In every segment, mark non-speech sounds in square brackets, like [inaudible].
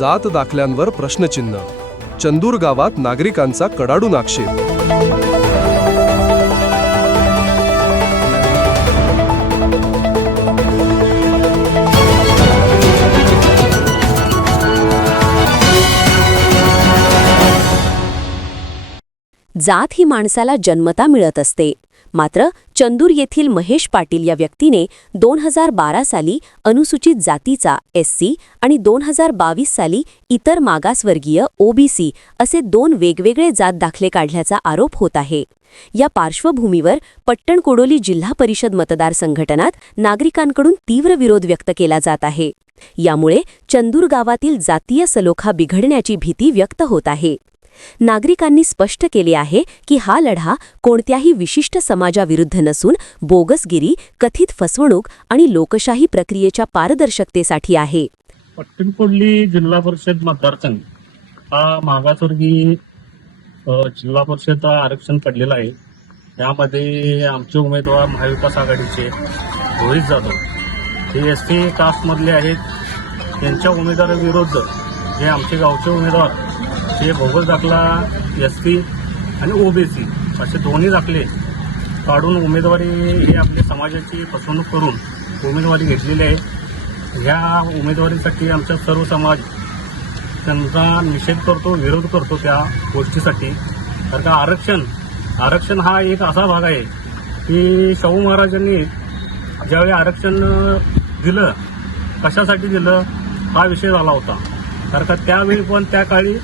जात दाखल्यांवर प्रश्नचिन्ह. चंदूर गावात नागरिकांचा कडाडून आक्षेप जात ही माणसाला जन्मता मिळत असते. मात्र चंदूर येथील महेश पाटील या व्यक्तीने दोन हजार बारा साली अनुसूचित जातीचा एससी आणि दोन हजार बावीस साली इतर मागासवर्गीय ओबीसी असे दोन वेगवेगळे जात दाखले काढल्याचा आरोप होत आहे. या पार्श्वभूमीवर पट्टणकोडोली जिल्हा परिषद मतदार संघटनात नागरिकांकडून तीव्र विरोध व्यक्त केला जात आहे. यामुळे चंदूर गावातील जातीय सलोखा बिघडण्याची भीती व्यक्त होत आहे. नागरिकांनी स्पष्ट केले आहे की हा लढा कोणत्याही विशिष्ट समाजाविरुद्ध नसून बोगसगिरी कथित फसवणूक आणि लोकशाही प्रक्रियेच्या पारदर्शकतेसाठी आहे. पट्टणकोडली जिल्हा परिषद मतदारसंघ हा मागासवर्गीय जिल्हा परिषद आरक्षण पडलेलं आहे. यामध्ये आमचे उमेदवार महाविकास आघाडीचे रोहित जाधव हे एस टी कास्टमधले आहेत. त्यांच्या उमेदवाराविरुद्ध जे आमचे गावचे उमेदवार हे बोगस दाखला एस पी आणि ओबीसी असे दोन्ही दाखले काढून उमेदवारी हे आपल्या समाजाची फसवणूक करून उमेदवारी घेतलेली आहे. ह्या उमेदवारीसाठी आमचा सर्व समाज त्यांचा निषेध करतो विरोध करतो त्या गोष्टीसाठी. कारण का आरक्षण आरक्षण हा एक असा भाग आहे की शाहू महाराजांनी ज्यावेळी आरक्षण दिलं कशासाठी दिलं हा विषय झाला होता. कारण का त्यावेळी पण त्या काळी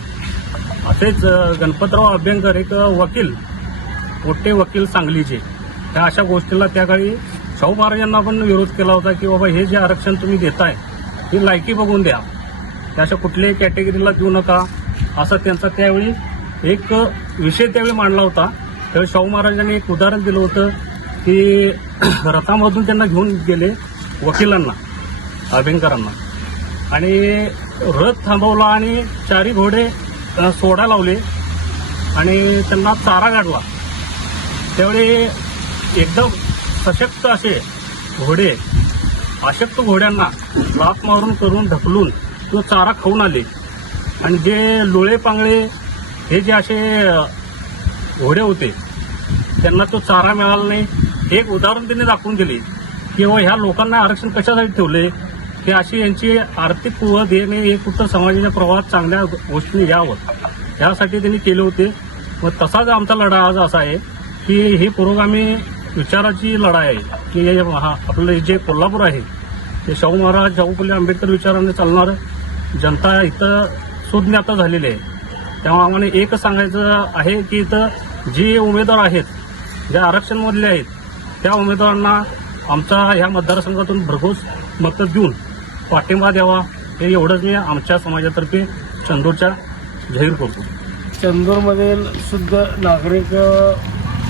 असेच गणपतराव अभ्यंकर एक वकील मोठे वकील सांगलीचे. त्या अशा गोष्टीला त्या काळी शाहू महाराजांना पण विरोध केला होता की बाबा हे जे आरक्षण तुम्ही देताय ही लायकी बघून द्या. त्या अशा कुठल्याही कॅटेगरीला देऊ नका असा त्यांचा त्यावेळी एक विषय त्यावेळी मांडला होता. त्यावेळी शाहू महाराजांनी एक उदाहरण दिलं होतं की [clears throat] रथामधून त्यांना घेऊन गेले वकिलांना अभ्यंकरांना आणि रथ थांबवला आणि चारी घोडे सोडा लावले आणि त्यांना चारा काढला त्यावेळी एकदम सशक्त असे घोडे अशक्त घोड्यांना लात मारून करून ढकलून तो चारा खाऊन आले. आणि जे लोळे पांगळे हे जे असे घोडे होते त्यांना तो चारा मिळाला नाही. एक उदाहरण त्यांनी दाखवून दिले की ह्या लोकांना आरक्षण कशासाठी ठेवले की अशी यांची आर्थिक कुवत देणे हे कुठं समाजाच्या प्रवाहात चांगल्या गोष्टी यावं. यासाठी त्यांनी केले होते. व तसाच आमचा लढा आज असा आहे की हे पुरोगामी विचाराची लढाई आहे. की हे हा आपलं जे कोल्हापूर आहे ते शाहू महाराज शाहू फुले आंबेडकर विचाराने चालणारं जनता इथं सुज्ञाता झालेली आहे. तेव्हा आम्हाला एकच सांगायचं आहे की इथं जे उमेदवार आहेत ज्या आरक्षणमधले आहेत त्या उमेदवारांना आमचा ह्या मतदारसंघातून भरघोस मतं देऊन पाठिंबा द्यावा हे एवढंच मी आमच्या समाजातर्फे चंदूरच्या जाहीर करतो. चंदूरमधील शुद्ध नागरिक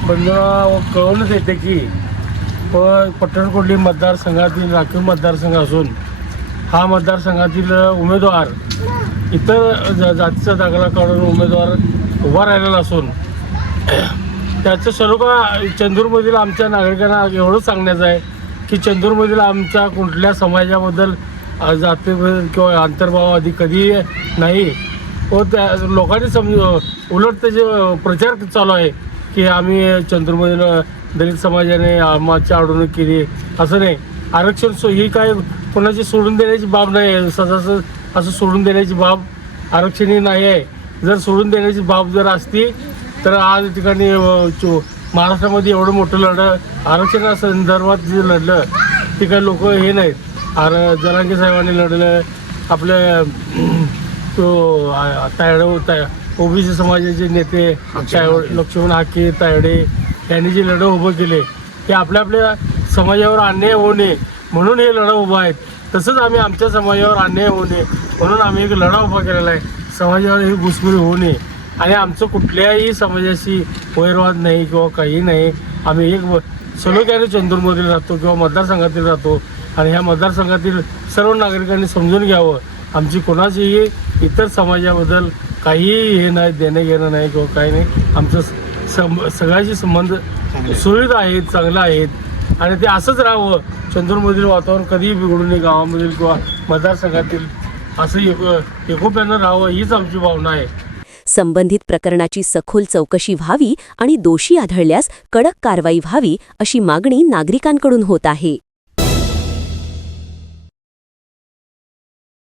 बंधूंना कळवलंच येते की प पट्टणकोटली मतदारसंघातील राखीव मतदारसंघ असून हा मतदारसंघातील उमेदवार इतर ज जातीचा दाखला काढून उमेदवार उभा राहिलेला असून त्याचं स्वरूप चंदूरमधील आमच्या नागरिकांना एवढंच सांगण्याचं आहे की चंदूरमधील आमच्या कुठल्या समाजाबद्दल आज जातीबद्दल किंवा अंतर्भाव आधी कधी नाही. व त्या लोकांनी समज उलट त्याचे प्रचार चालू आहे की आम्ही चंदूरमधील दलित समाजाने आम्हाची अडवणूक केली असं नाही. आरक्षण सो ही काय कोणाची सोडून देण्याची बाब नाही आहे असं सोडून देण्याची बाब आरक्षण ही नाही आहे. जर सोडून देण्याची बाब जर असती तर आज ठिकाणी चो- महाराष्ट्रामध्ये एवढं मोठं लढं आरक्षणासंदर्भात जे लढलं ते काही लोक हे नाहीत. आर जरांगे साहेबांनी लढलं आपल्या तो आ- तायडे ताय ओबीसी समाजाचे नेते लक्ष्मण हाके तायडे यांनी जे लढं उभं केले ते आपल्या आपल्या समाजावर अन्याय होऊ नये म्हणून हे लढा उभा आहेत. तसंच आम्ही आमच्या समाजावर अन्याय होऊ नये म्हणून आम्ही एक लढा उभा केलेला आहे. समाजावर ही घुसखोरी होऊ नये. आणि आमचं कुठल्याही समाजाशी वैरवाद नाही किंवा काही नाही. आम्ही एक सलोख्याने चंदूरमधील राहतो किंवा मतदारसंघातील राहतो. आणि ह्या मतदारसंघातील सर्व नागरिकांनी समजून घ्यावं. आमची कोणाचीही इतर समाजाबद्दल काहीही हे नाही देणं घेणं नाही किंवा काही नाही. आमचं सम सगळ्याचे संबंध सुरळीत आहेत चांगलं आहेत. आणि ते असंच राहावं. चंदूरमधील वातावरण कधीही बिघडू नये गावामधील किंवा मतदारसंघातील असं एक एकोप्यानं राहावं हीच आमची भावना आहे. संबंधित प्रकरणाची सखोल चौकशी व्हावी आणि दोषी आढळल्यास कडक कारवाई व्हावी अशी मागणी नागरिकांकडून होत आहे.